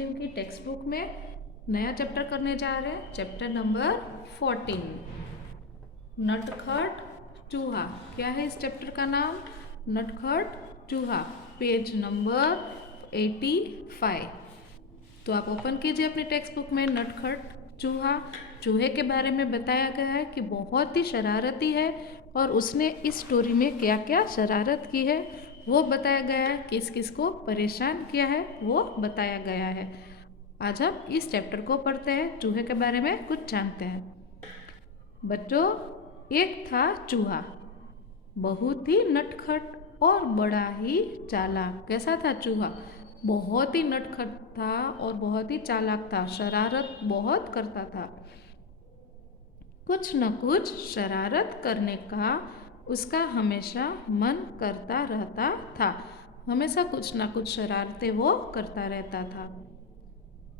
जिनकी text book में नया चैप्टर करने जा रहे हैं, चैप्टर नंबर 14 नटखट चूहा। क्या है इस चैप्टर का नाम? नटखट चूहा। Page number 85। तो आप ओपन कीजिए अपनी टेक्स्ट बुक में। नटखट चूहा, चूहे के बारे में बताया गया है कि बहुत ही शरारती है और उसने इस स्टोरी में क्या क्या शरारत की है वो बताया गया है। किस किस को परेशान किया है वो बताया गया है। आज हम इस चैप्टर को पढ़ते हैं, चूहे के बारे में कुछ जानते हैं। बच्चों, एक था चूहा, बहुत ही नटखट और बड़ा ही चालाक। कैसा था चूहा? बहुत ही नटखट था और बहुत ही चालाक था, शरारत बहुत करता था। कुछ न कुछ शरारत करने का उसका हमेशा मन करता रहता था। हमेशा कुछ न कुछ शरारतें वो करता रहता था।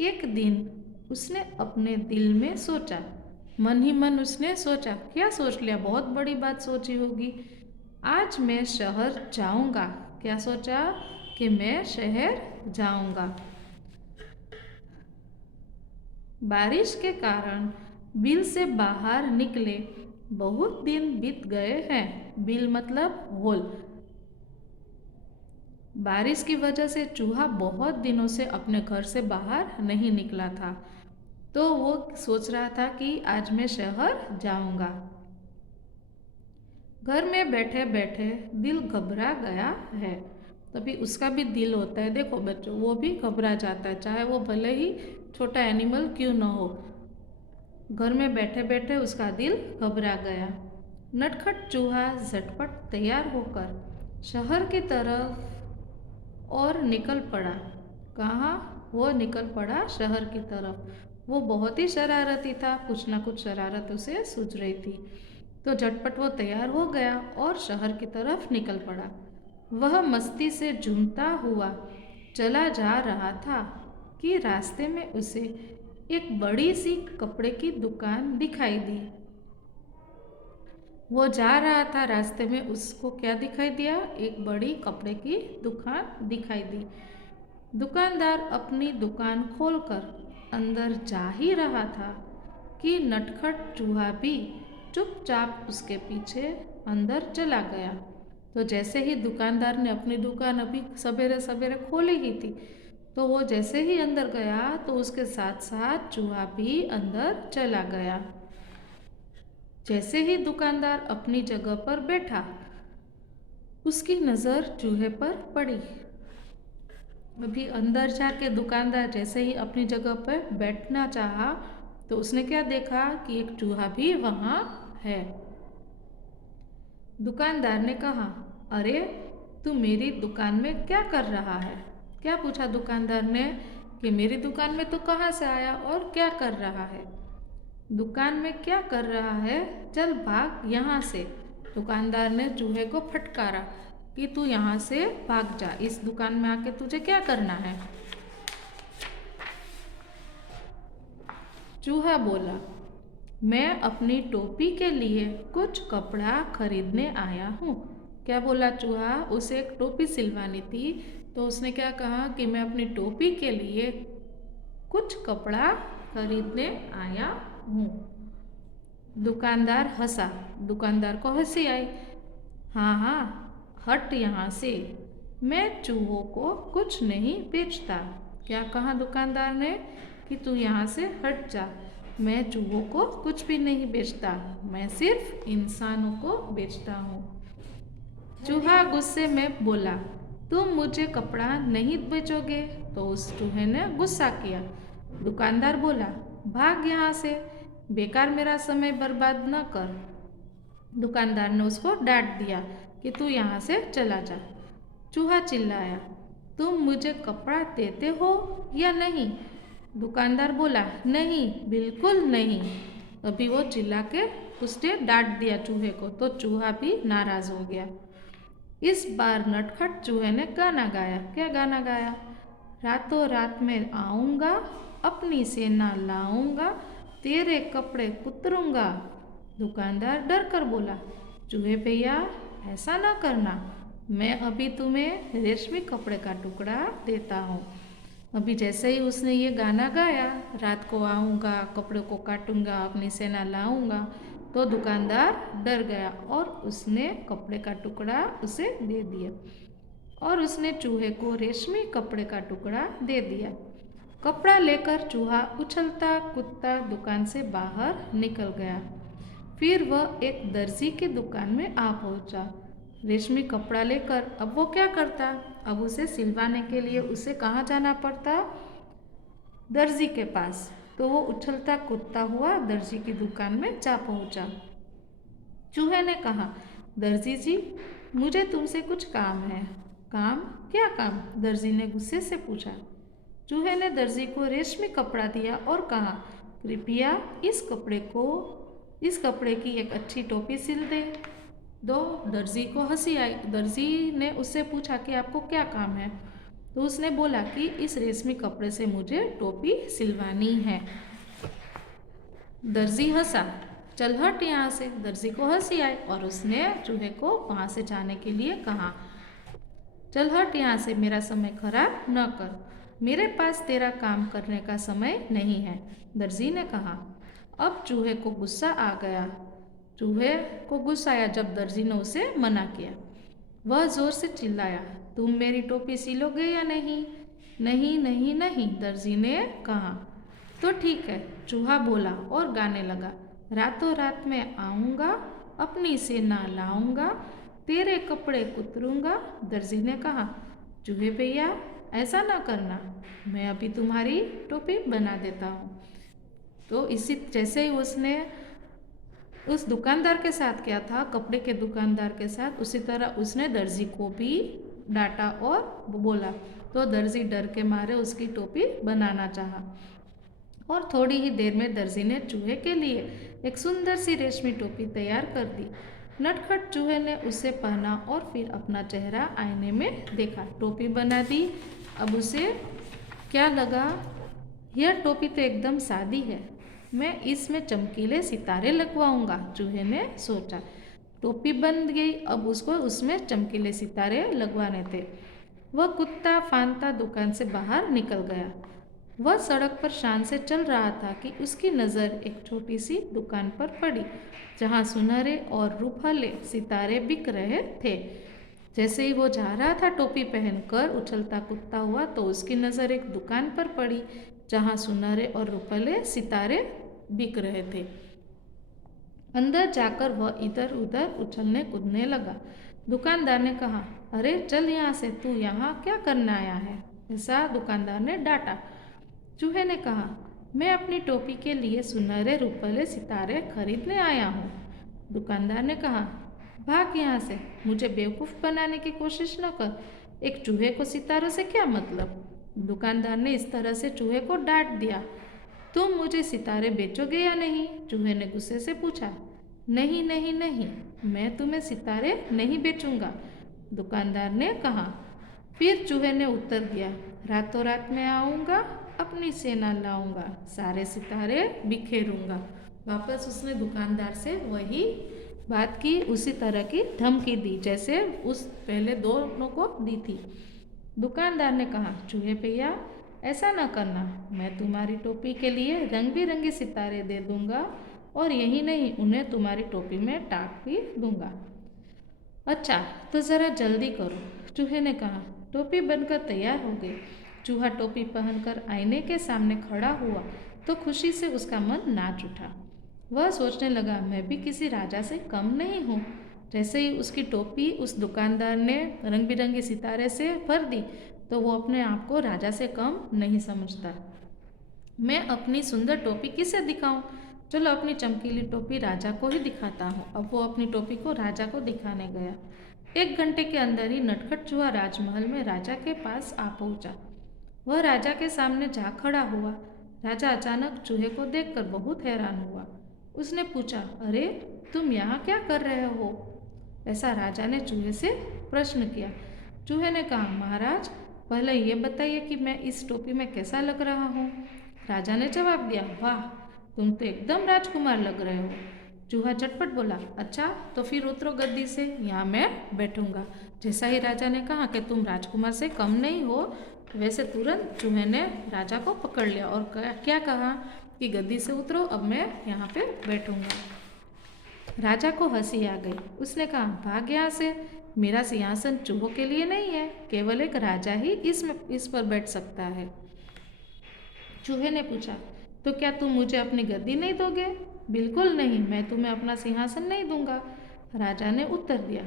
एक दिन उसने अपने दिल में सोचा, मन ही मन उसने सोचा। क्या सोच लिया? बहुत बड़ी बात सोची होगी। आज मैं शहर जाऊंगा। क्या सोचा? कि मैं शहर जाऊंगा। बारिश के कारण बिल से बाहर निकले बहुत दिन बीत गए हैं। बिल मतलब होल। बारिश की वजह से चूहा बहुत दिनों से अपने घर से बाहर नहीं निकला था, तो वो सोच रहा था कि आज मैं शहर जाऊंगा। घर में बैठे बैठे दिल घबरा गया है। तभी उसका भी दिल होता है, देखो बच्चों, वो भी घबरा जाता है, चाहे वो भले ही छोटा एनिमल क्यों न हो। घर में बैठे बैठे उसका दिल घबरा गया। नटखट चूहा झटपट तैयार होकर शहर की तरफ और निकल पड़ा। कहाँ? वो निकल पड़ा शहर की तरफ। वो बहुत ही शरारती था, कुछ ना कुछ शरारत उसे सूझ रही थी, तो झटपट वो तैयार हो गया और शहर की तरफ निकल पड़ा। वह मस्ती से झूमता हुआ चला जा रहा था कि रास्ते में उसे एक बड़ी सी कपड़े की दुकान दिखाई दी। वो जा रहा था, रास्ते में उसको क्या दिखाई दिया? एक बड़ी कपड़े की दुकान दिखाई दी। दुकानदार अपनी दुकान खोलकर अंदर जा ही रहा था कि नटखट चूहा भी चुपचाप उसके पीछे अंदर चला गया। तो जैसे ही दुकानदार ने अपनी दुकान अभी सवेरे सवेरे खोली ही थी, तो वो जैसे ही अंदर गया तो उसके साथ साथ चूहा भी अंदर चला गया। जैसे ही दुकानदार अपनी जगह पर बैठा, उसकी नज़र चूहे पर पड़ी। अभी अंदर जाके दुकानदार जैसे ही अपनी जगह पर बैठना चाहा, तो उसने क्या देखा कि एक चूहा भी वहाँ है। दुकानदार ने कहा, अरे तू मेरी दुकान में क्या कर रहा है? क्या पूछा दुकानदार ने कि मेरी दुकान में तो कहाँ से आया और क्या कर रहा है? दुकान में क्या कर रहा है? चल भाग यहाँ से। दुकानदार ने चूहे को फटकारा कि तू यहाँ से भाग जा, इस दुकान में आके तुझे क्या करना है? चूहा बोला, मैं अपनी टोपी के लिए कुछ कपड़ा खरीदने आया हूँ। क्या बोला चूहा? उसे एक टोपी सिलवानी थी, तो उसने क्या कहा कि मैं अपनी टोपी के लिए कुछ कपड़ा खरीदने आया हूँ। दुकानदार हंसा। दुकानदार को हंसी आई। हाँ हाँ, हट यहाँ से, मैं चूहों को कुछ नहीं बेचता। क्या कहा दुकानदार ने कि तू यहाँ से हट जा, मैं चूहों को कुछ भी नहीं बेचता, मैं सिर्फ इंसानों को बेचता हूँ। चूहा गुस्से में बोला, तुम मुझे कपड़ा नहीं बेचोगे? तो उस चूहे ने गुस्सा किया। दुकानदार बोला, भाग यहाँ से, बेकार मेरा समय बर्बाद न कर। दुकानदार ने उसको डांट दिया कि तू यहाँ से चला जा। चूहा चिल्लाया, तुम मुझे कपड़ा देते हो या नहीं? दुकानदार बोला, नहीं, बिल्कुल नहीं। अभी वो चिल्ला के उसने डांट दिया चूहे को, तो चूहा भी नाराज हो गया। इस बार नटखट चूहे ने गाना गाया। क्या गाना गाया? रातों रात में आऊँगा, अपनी सेना लाऊंगा, तेरे कपड़े कुतरूंगा। दुकानदार डर कर बोला, चूहे भैया ऐसा ना करना, मैं अभी तुम्हें रेशमी कपड़े का टुकड़ा देता हूँ। अभी जैसे ही उसने ये गाना गाया, रात को आऊँगा, कपड़ों को काटूंगा, अपनी सेना लाऊंगा, तो दुकानदार डर गया और उसने कपड़े का टुकड़ा उसे दे दिया और उसने चूहे को रेशमी कपड़े का टुकड़ा दे दिया। कपड़ा लेकर चूहा उछलता कूदता दुकान से बाहर निकल गया। फिर वह एक दर्जी की दुकान में आ पहुंचा। रेशमी कपड़ा लेकर अब वो क्या करता? अब उसे सिलवाने के लिए उसे कहाँ जाना पड़ता? दर्जी के पास। तो वो उछलता कूदता हुआ दर्जी की दुकान में जा पहुंचा। चूहे ने कहा, दर्जी जी, मुझे तुमसे कुछ काम है। काम? क्या काम? दर्जी ने गुस्से से पूछा। चूहे ने दर्जी को रेशमी कपड़ा दिया और कहा, कृपया इस कपड़े की एक अच्छी टोपी सिल दे दो। दर्जी को हंसी आई। दर्जी ने उससे पूछा कि आपको क्या काम है? तो उसने बोला कि इस रेशमी कपड़े से मुझे टोपी सिलवानी है। दर्जी हंसा। चल हट यहाँ से। दर्जी को हंसी आई और उसने चूहे को वहाँ से जाने के लिए कहा, चल हट यहाँ से, मेरा समय खराब न कर, मेरे पास तेरा काम करने का समय नहीं है। दर्जी ने कहा। अब चूहे को गुस्सा आ गया। चूहे को गुस्सा आया जब दर्जी ने उसे मना किया। वह जोर से चिल्लाया, तुम मेरी टोपी सिलोगे या नहीं? नहीं नहीं नहीं, दर्जी ने कहा। तो ठीक है, चूहा बोला और गाने लगा, रातों रात मैं आऊँगा, अपनी सेना लाऊंगा, तेरे कपड़े कुतरूंगा। दर्जी ने कहा, चूहे भैया ऐसा ना करना, मैं अभी तुम्हारी टोपी बना देता हूँ। तो इसी जैसे ही उसने उस दुकानदार के साथ किया था, कपड़े के दुकानदार के साथ, उसी तरह उसने दर्जी को भी डांटा और बोला। तो दर्जी डर के मारे उसकी टोपी बनाना चाहा और थोड़ी ही देर में दर्जी ने चूहे के लिए एक सुंदर सी रेशमी टोपी तैयार कर दी। नटखट चूहे ने उसे पहना और फिर अपना चेहरा आईने में देखा। टोपी बना दी। अब उसे क्या लगा, यह टोपी तो एकदम सादी है, मैं इसमें चमकीले सितारे लगवाऊंगा। चूहे ने सोचा। टोपी बन गई। अब उसको उसमें चमकीले सितारे लगवाने थे। वह कुत्ता फांदता दुकान से बाहर निकल गया। वह सड़क पर शान से चल रहा था कि उसकी नज़र एक छोटी सी दुकान पर पड़ी, जहाँ सुनहरे और रूपहले सितारे बिक रहे थे। जैसे ही वो जा रहा था टोपी पहनकर उछलता कूदता हुआ, तो उसकी नज़र एक दुकान पर पड़ी जहाँ सुनहरे और रूपहले सितारे बिक रहे थे। अंदर जाकर वह इधर उधर उछलने कूदने लगा। दुकानदार ने कहा, अरे चल यहाँ से, तू यहाँ क्या करने आया है? ऐसा दुकानदार ने डांटा। चूहे ने कहा, मैं अपनी टोपी के लिए सुनहरे रूपहले सितारे खरीदने आया हूँ। दुकानदार ने कहा, भाग यहाँ से, मुझे बेवकूफ़ बनाने की कोशिश न कर, एक चूहे को सितारों से क्या मतलब? दुकानदार ने इस तरह से चूहे को डांट दिया। तुम मुझे सितारे बेचोगे या नहीं? चूहे ने गुस्से से पूछा। नहीं नहीं नहीं, मैं तुम्हें सितारे नहीं बेचूंगा, दुकानदार ने कहा। फिर चूहे ने उत्तर दिया, रातों रात मैं आऊँगा, अपनी सेना लाऊंगा, सारे सितारे बिखेरूंगा। वापस उसने दुकानदार से वही बात की, उसी तरह की धमकी दी जैसे उस पहले दोनों को दी थी। दुकानदार ने कहा, चूहे भैया ऐसा न करना, मैं तुम्हारी टोपी के लिए रंग बिरंगे सितारे दे दूंगा और यही नहीं, उन्हें तुम्हारी टोपी में टाक भी दूंगा। अच्छा तो ज़रा जल्दी करो, चूहे ने कहा। टोपी बनकर तैयार हो गई। चूहा टोपी पहनकर आईने के सामने खड़ा हुआ तो खुशी से उसका मन नाच उठा। वह सोचने लगा, मैं भी किसी राजा से कम नहीं हूँ। जैसे ही उसकी टोपी उस दुकानदार ने रंग बिरंगे सितारे से भर दी, तो वो अपने आप को राजा से कम नहीं समझता। मैं अपनी सुंदर टोपी किसे दिखाऊं? चलो अपनी चमकीली टोपी राजा को ही दिखाता हूँ। अब वो अपनी टोपी को राजा को दिखाने गया। 1 घंटे के अंदर ही नटखट चूहा राजमहल में राजा के पास आ पहुंचा। वह राजा के सामने जा खड़ा हुआ। राजा अचानक चूहे को देखकर बहुत हैरान हुआ। उसने पूछा, अरे तुम यहाँ क्या कर रहे हो? ऐसा राजा ने चूहे से प्रश्न किया। चूहे ने कहा, महाराज पहले ये बताइए कि मैं इस टोपी में कैसा लग रहा हूँ? राजा ने जवाब दिया, वाह, तुम तो एकदम राजकुमार लग रहे हो। चूहा झटपट बोला, अच्छा तो फिर उतरो गद्दी से, यहाँ मैं बैठूंगा। जैसा ही राजा ने कहा कि तुम राजकुमार से कम नहीं हो, वैसे तुरंत चूहे ने राजा को पकड़ लिया और क्या कहा कि गद्दी से उतरो, अब मैं यहाँ पे बैठूंगा। राजा को हंसी आ गई। उसने कहा, भाग यहाँ से, मेरा सिंहासन चूहों के लिए नहीं है, केवल एक राजा ही इस पर बैठ सकता है। चूहे ने पूछा, तो क्या तुम मुझे अपनी गद्दी नहीं दोगे? बिल्कुल नहीं, मैं तुम्हें अपना सिंहासन नहीं दूंगा। राजा ने उत्तर दिया।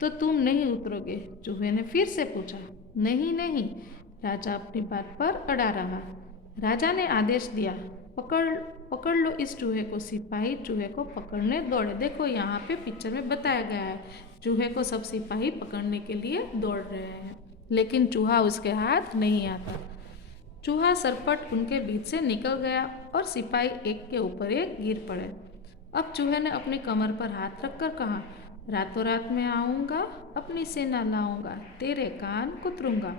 तो तुम नहीं उतरोगे? चूहे ने फिर से पूछा। नहीं नहीं, राजा अपनी बात पर अड़ा रहा। राजा ने आदेश दिया, पकड़ पकड़ लो इस चूहे को। सिपाही चूहे को पकड़ने दौड़े। देखो यहाँ पे पिक्चर में बताया गया है, चूहे को सब सिपाही पकड़ने के लिए दौड़ रहे हैं, लेकिन चूहा उसके हाथ नहीं आता। चूहा सरपट उनके बीच से निकल गया और सिपाही एक के ऊपर एक गिर पड़े। अब चूहे ने अपनी कमर पर हाथ रखकर कहा, रातों रात में आऊँगा, अपनी सेना लाऊंगा, तेरे कान कुतरूंगा।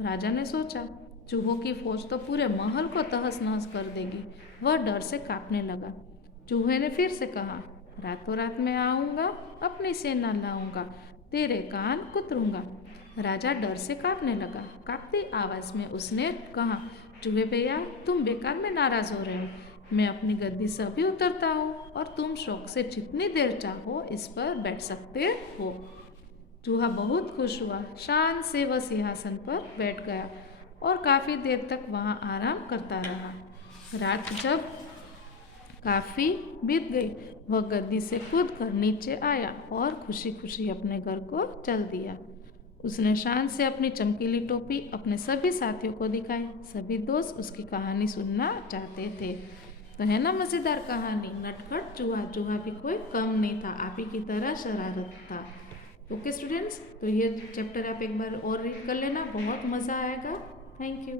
राजा ने सोचा, चूहों की फौज तो पूरे महल को तहस नहस कर देगी। वह डर से कांपने लगा। चूहे ने फिर से कहा, रातों रात में आऊँगा, अपनी सेना लाऊंगा, तेरे कान कुतरूंगा। राजा डर से कांपने लगा। कांपती आवाज में उसने कहा, चूहे भैया, तुम बेकार में नाराज हो रहे हो। मैं अपनी गद्दी से अभी उतरता हूँ और तुम शौक से जितनी देर चाहो इस पर बैठ सकते हो। चूहा बहुत खुश हुआ। शान से वह सिंहासन पर बैठ गया और काफी देर तक वहां आराम करता रहा। रात जब काफी बीत गई, वह गद्दी से कूद कर नीचे आया और खुशी खुशी अपने घर को चल दिया। उसने शान से अपनी चमकीली टोपी अपने सभी साथियों को दिखाई। सभी दोस्त उसकी कहानी सुनना चाहते थे। तो है ना मज़ेदार कहानी, नटखट चूहा। चूहा भी कोई कम नहीं था, आप ही की तरह शरारत था। ओके स्टूडेंट्स, तो ये चैप्टर आप एक बार और रीड कर लेना, बहुत मज़ा आएगा। Thank you.